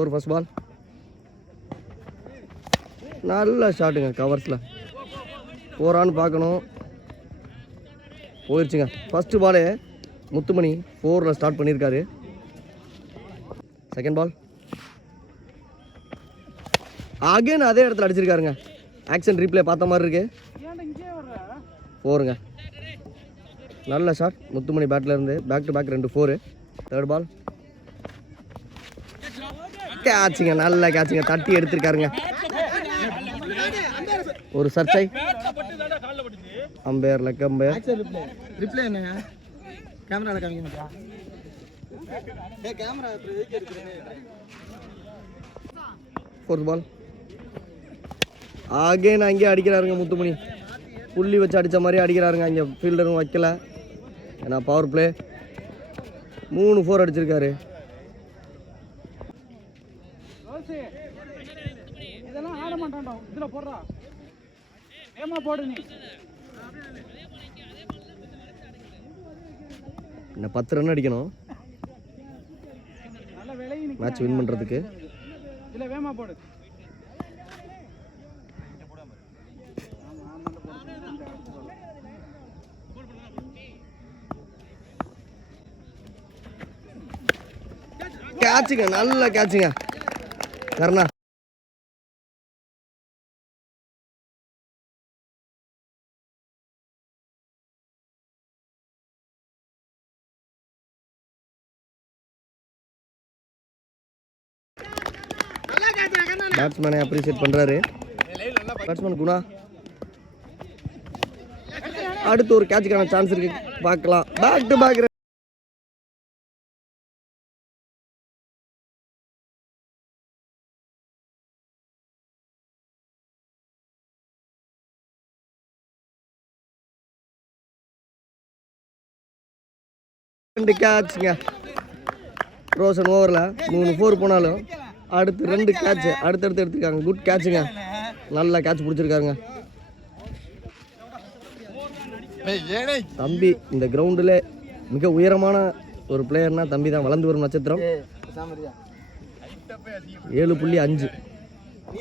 ஒரு first ball நல்ல ஷாட்டுங்க கவர்ஸில் போகிறான்னு பார்க்கணும். போயிடுச்சுங்க. ஃபஸ்ட்டு பாலே முத்துமணி 4ல் ஸ்டார்ட் பண்ணியிருக்காரு. செகண்ட் பால் அகைன் அதே இடத்துல அடிச்சிருக்காருங்க. ஆக்ஷன் ரீப்ளே பார்த்த மாதிரி இருக்கு. 4ங்க. நல்ல ஷாட் முத்துமணி பேட்டில் இருந்து. Back to back 2 4. Third ball கேட்சுங்க. நல்ல கேட்சுங்க. தட்டி எடுத்திருக்காருங்க. ஒரு சர்ச்சை. Umpire leg umpire. ரிப்ளே என்னங்க கேமரால காமிக்க கேமரா ஃபோர்த் பால் அகைன் அங்கேயே அடிக்கிறாருங்க முத்துமணி. புள்ளி வச்சு அடித்த மாதிரி அடிக்கிறாருங்க. அங்கே ஃபீல்டரும் வைக்கல. ஏன்னா பவர் பிளே 3 4 அடிச்சிருக்காரு. இதெல்லாம் ஆட மாட்டான்டா. இதுல போடுறா ஏமா போடு நீ. இன்னும் 10 ரன் அடிக்கணும் மேட்ச் வின் பண்ணுறதுக்கு. இதுல வேமா போடு. கேட்சுங்க. நல்ல கேட்சுங்க கர்ணா. பேட்ஸ்மேனை அப்ரிசியேட் பண்ணுறாரு பேட்ஸ்மேன் குணா. அடுத்து ஒரு கேட்சுக்கான சான்ஸ் இருக்கு, பார்க்கலாம். பேக் டு பேக் 2 கேட்சுங்க. ரோஷன் ஓவரில் 3 4 போனாலும் அடுத்து 2 கேட்ச் அடுத்தடுத்து எடுத்துருக்காங்க. குட் கேட்சுங்க. நல்ல கேட்ச் பிடிச்சிருக்காருங்க தம்பி. இந்த கிரவுண்டில் மிக உயரமான ஒரு பிளேயர்னா தம்பி தான். வளர்ந்து வரும் நட்சத்திரம். 7.5